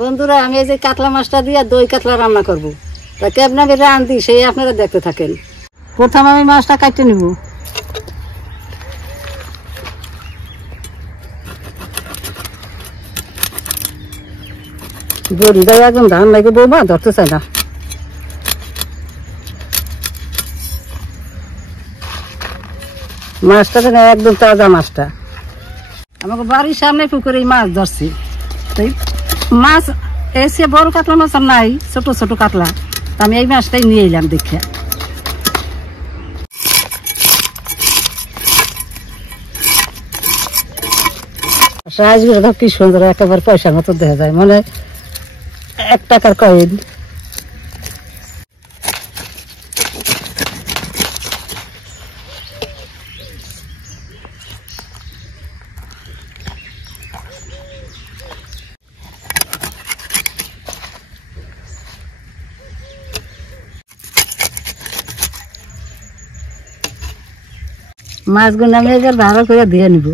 বন্ধুরা আমি এই যে কাতলা মাছটা দিয়ে দই কাতলা রান্না করব। তা কেমন আমি রাঁধি সেই আপনারা দেখতে থাকেন। প্রথম আমি মাছটা কাটতে নিব। বড়িটা একদম ধান লাগে বৌমা ধরতে চায় না। মাছটা একদম তাজা মাছটা। আমাকে বাড়ির সামনে পুকুরে মাছ ধরছি। তাই মাছ এসে বড় কাতলা মাছ আর নাই, ছোট ছোট কাতলা। আমি এই মাছটাই নিয়ে এলাম দেখে। সাইজগুলো কি সুন্দর, একেবারে পয়সার মতো দেখা যায়, মানে 1 টাকার কয়েন। মাছগুলো আমি এবার ভালো করে দিয়ে নিব।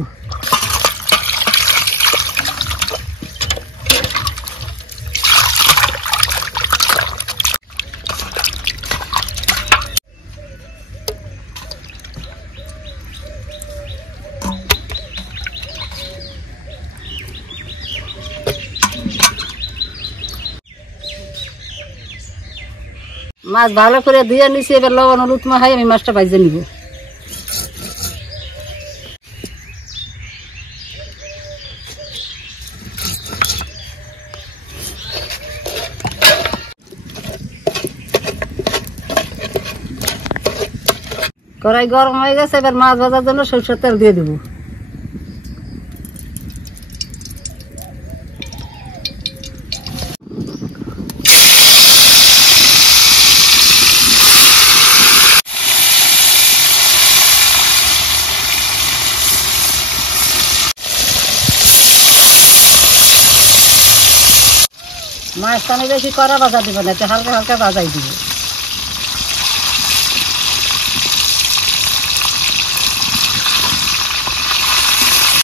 মাছ ভালো করে দিয়ে নিছি, এবার লবণ হলুদ মাখাই আমি মাছটা ভাজে নিব। কড়াই গরম হয়ে গেছে, এবার মাছ ভাজার জন্য সরষের তেল দিয়ে দেবো। মাছটা আমি বেশি কড়া ভাজা দিব না, হালকা হালকা ভাজাই দিব।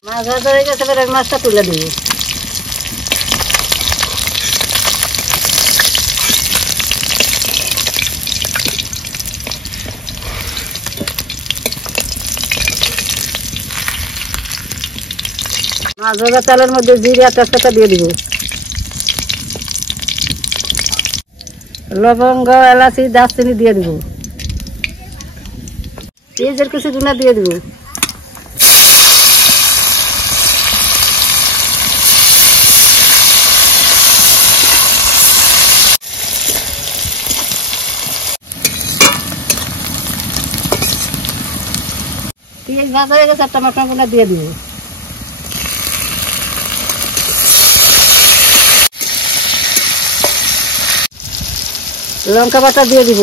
মাছ ভাজা হয়ে গেছে, এবার মাছটা তুলে দিব। মাছ ভাজা তেলের মধ্যে জিরা তেজপাতা দিয়ে দিব। লবঙ্গ এলাচি দারচিনি দিয়ে দিব। পেঁয়াজের কিছু গুঁড়া দিয়ে দিব। পেঁয়াজ ভাজা হয়ে গেছে, টমেটো গুঁড়া দিয়ে দিব। লঙ্কা বাটা দিয়ে দিব।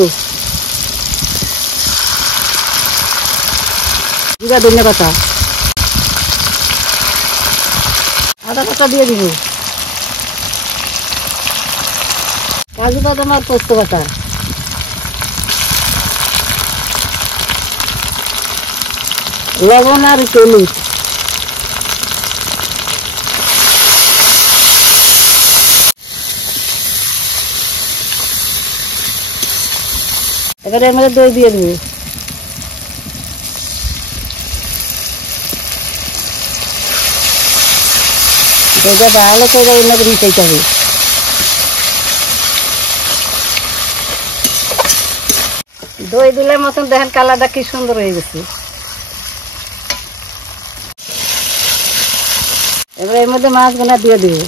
জিরা ধনিয়া পাতা, আদা বাটা দিয়ে দিব। কাজু বাদাম আর পোস্ত বাটা, লবণ আর হলুদ। এবারে এর মধ্যে দই দিয়ে দেবো। দইটা ভালো করে এর মধ্যে মিশাইতে হবে। দই দিলে মতন দেখেন কালারটা কি সুন্দর হয়ে গেছে। এবার এর মধ্যে মাছগুলো দিয়ে দেবো।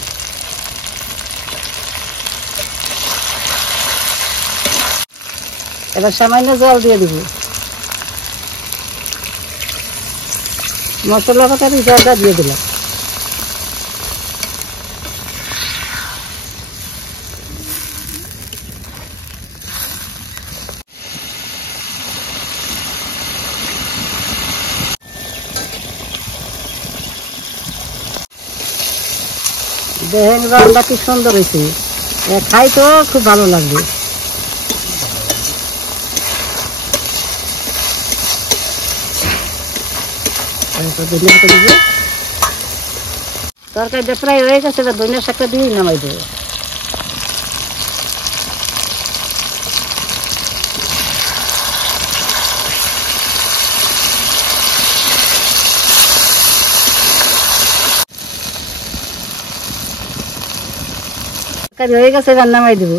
এবার সামান্য জল দিয়ে দিব। মশলা পাতা জলটা দিয়ে দিলাম। দেখেন রান্না কি সুন্দর হয়েছে, খাই তো খুব ভালো লাগবে। তরকারিটা প্রায় হয়ে গেছে, ধনিয়া শাকটা দিয়ে নামাই দেবো। তরকারি হয়ে গেছে, এবার নামাই দেবো।